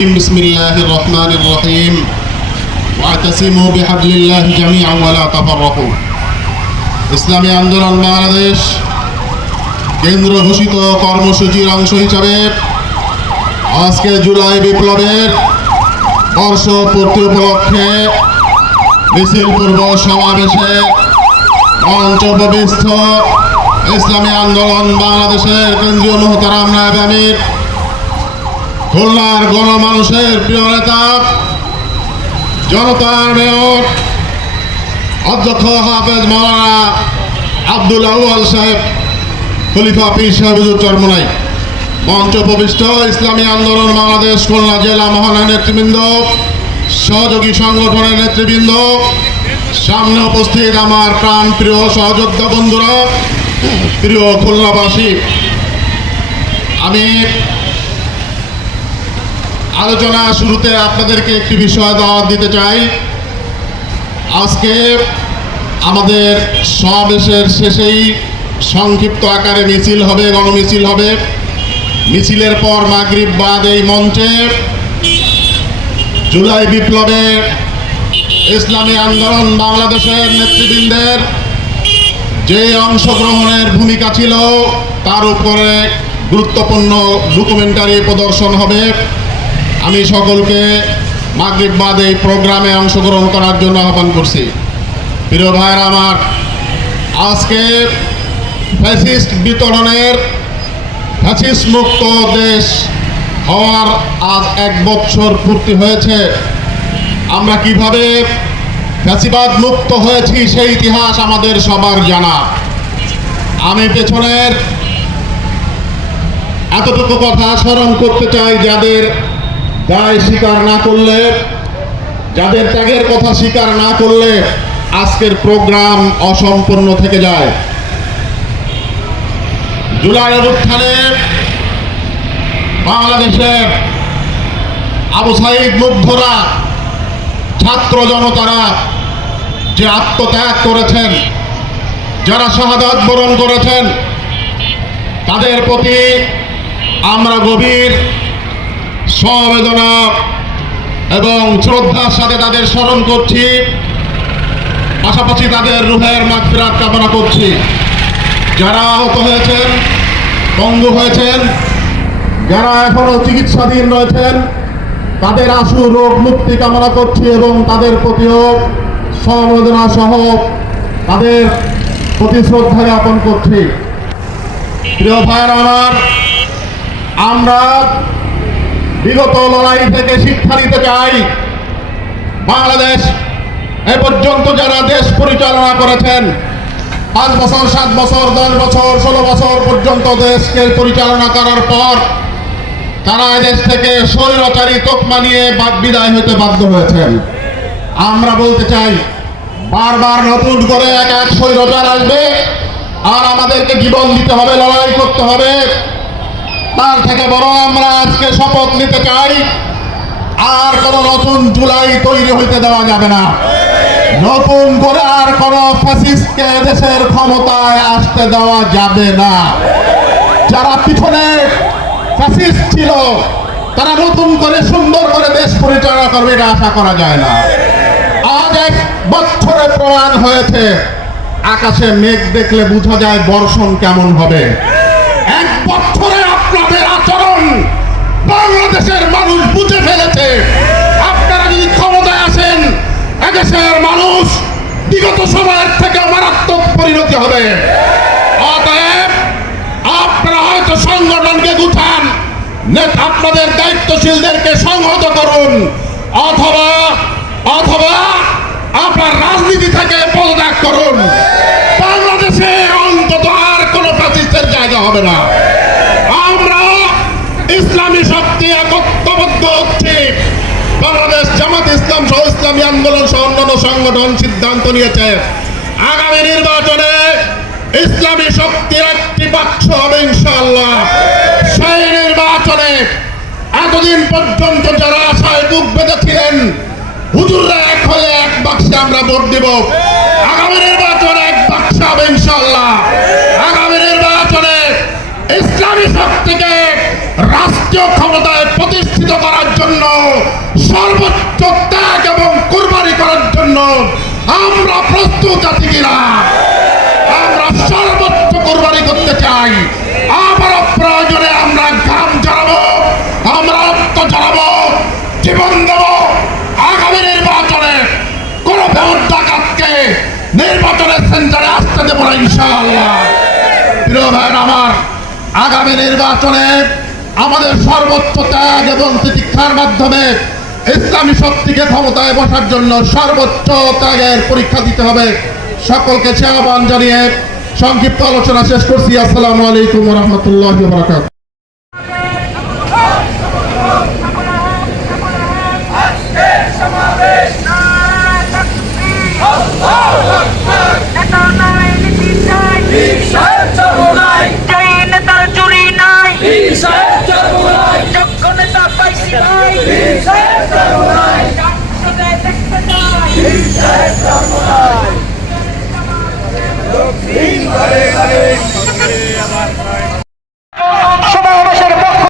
بسم الله الرحمن الرحيم واعتصموا بحبل الله جميعا ولا تفرقوا ইসলামী আন্দোলন বাংলাদেশ কেন্দ্র ঘোষিত কর্মসূচির অংশ হিসাবে আজকে জুলাই বিপ্লবের বর্ষপূর্তি উপলক্ষে মিছিল পূর্ব সমাবেশে মঞ্চ উপবিষ্ট ইসলামী আন্দোলন বাংলাদেশের কেন্দ্রীয় মোহতারাম নায়ব আমির খুলনার গণমানুষের প্রিয় নেতা, জনতার মেয়র, অধ্যক্ষ হাফেজ মাওলানা আব্দুল আউয়াল সাহেব, খলিফা পীর সাহেব হুজুর চরমনাই। মঞ্চ উপবিষ্ট, ইসলামী আন্দোলন, বাংলাদেশ, খুলনা জেলা মহানগর নেতৃবৃন্দ, সহযোগী সংগঠনের নেতৃবৃন্দ, সামনে উপস্থিত আমার প্রাণ প্রিয় সহযোদ্ধা বন্ধুরা, প্রিয় খুলনাবাসী। আমি আলোচনা শুরুতে আপনাদেরকে একটি বিষয় দাওয়াত দিতে চাই। আজকে আমাদের সমাবেশের শেষেই সংক্ষিপ্ত আকারে মিছিল হবে, গণমিছিল হবে। মিছিলের পর মাগরিব বাদ এই মঞ্চে জুলাই বিপ্লবে ইসলামী আন্দোলন বাংলাদেশের নেতৃবৃন্দের যে অংশগ্রহণের ভূমিকা ছিল, তার উপরে গুরুত্বপূর্ণ ডকুমেন্টারি প্রদর্শন হবে। আমি সকলকে মাগরিব বাদ এই প্রোগ্রামে অংশগ্রহণ করার জন্য আহ্বান করছি। প্রিয় ভাইয়ের আমার, আজকে ফ্যাসিস্ট বিতরণের ফ্যাসিস্ট মুক্ত দেশ হওয়ার আজ এক বছর পূর্তি হয়েছে। আমরা কীভাবে ফ্যাসিবাদ মুক্ত হয়েছি সেই ইতিহাস আমাদের সবার জানা। আমি পেছনের এতটুকু কথা স্মরণ করতে চাই যাদের দায় স্বীকার না করলে, যাদের ত্যাগের কথা স্বীকার না করলে আজকের প্রোগ্রাম অসম্পূর্ণ থেকে যায়। জুলাই অবস্থানে বাংলাদেশের আবু সাইদ মুগ্ধরা, ছাত্র জনতারা যে আত্মত্যাগ করেছেন, যারা শাহাদাত বরণ করেছেন, তাদের প্রতি আমরা গভীর সমবেদনা এবং শ্রদ্ধার সাথে তাদের স্মরণ করছি। পাশাপাশি তাদের রুহের মাগফিরাত কামনা করছি। যারা আহত হয়েছেন, পঙ্গু হয়েছেন, যারা এখনও চিকিৎসাধীন রয়েছেন, তাদের আশু রোগ মুক্তি কামনা করছি এবং তাদের প্রতিও সমবেদনা সহ তাদের প্রতি শ্রদ্ধা জ্ঞাপন করছি। প্রিয় ভাইয়ের আমার, আমরা বিগত লড়াই থেকে শিক্ষা নিতে চাই। বাংলাদেশ এ পর্যন্ত যারা দেশ পরিচালনা করেছেন, পাঁচ বছর, সাত বছর, দশ বছর, ষোলো বছর পর্যন্ত দেশকে পরিচালনা করার পর তারা দেশ থেকে স্বৈরাচারী তোকমা নিয়ে বাদ বিদায় হতে বাধ্য হয়েছেন। আমরা বলতে চাই, বারবার নতুন করে এক এক স্বৈরাচার আসবে, আর আমাদেরকে জীবন দিতে হবে, লড়াই করতে হবে। তার থেকে বড় আমরা আজকে শপথ নিতে চাই, আর কোন নতুন জুলাই তৈরি হইতে দেওয়া যাবে না। নতুন করে আর কোন ফ্যাসিস্টকে দেশের ক্ষমতায় আসতে দেওয়া যাবে না। যারা পিছনে ফ্যাসিস্ট ছিল, তারা নতুন করে সুন্দর করে দেশ পরিচালনা করবে এটা আশা করা যায় না। আজ এক বছরে প্রমাণ হয়েছে, আকাশে মেঘ দেখলে বোঝা যায় বর্ষণ কেমন হবে। বাংলাদেশের মানুষ বুঝে ফেলেছে। আপনারা যদি ক্ষমতায় আসেন, এদেশের মানুষ বিগত সময়ের থেকে মারাত্মক পরিণতি হবে। অতএব আপনারা হয়তো সংগঠনকে গুছান আপনাদের দায়িত্বশীলদেরকে সংহত করুন, অথবা অথবা আপনার রাজনীতি থেকে পদত্যাগ করুন। বাংলাদেশে অন্তত আর কোনো প্রাচীরের জায়গা হবে না। ইসলামী শক্তি একত্রবদ্ধ হচ্ছে। বাংলাদেশ জামাত ইসলাম সহ ইসলামী আন্দোলন সহ অন্যান্য সংগঠন সিদ্ধান্ত নিয়েছে। আগামী নির্বাচনে ইসলামী শক্তির একটি বাক্স হবে ইনশাআল্লাহ। সেই নির্বাচনে এতদিন পর্যন্ত যারা আশায় বুক বেঁধেছিলেন, হুজুররা এক হয়ে এক বাক্সে আমরা ভোট দেব। আমরা প্রস্তুত আছি কিনা? আমরা সর্বোচ্চ কোরবানি করতে চাই। আবার প্রয়োজনে আমরা ঘাম ঝরাবো আমরা রক্ত ঝরাবো জীবন দেব। আগামী নির্বাচনে কোন ভোট ডাকাতকে নির্বাচনের সেন্টারে আসতে দেবো না, ইনশাআল্লাহ। প্রিয় ভাইয়ের আমার, আগামী নির্বাচনে আমাদের সর্বোচ্চ ত্যাগ এবং প্রতীক্ষার মাধ্যমে ইসলামী শক্তিকে ক্ষমতায় বসার জন্য সর্বোচ্চ ত্যাগের পরীক্ষা দিতে হবে। সকলকে সে আহ্বান জানিয়ে সংক্ষিপ্ত আলোচনা শেষ করছি। আসসালামু আলাইকুম রহমতুল্লাহ বারাকাত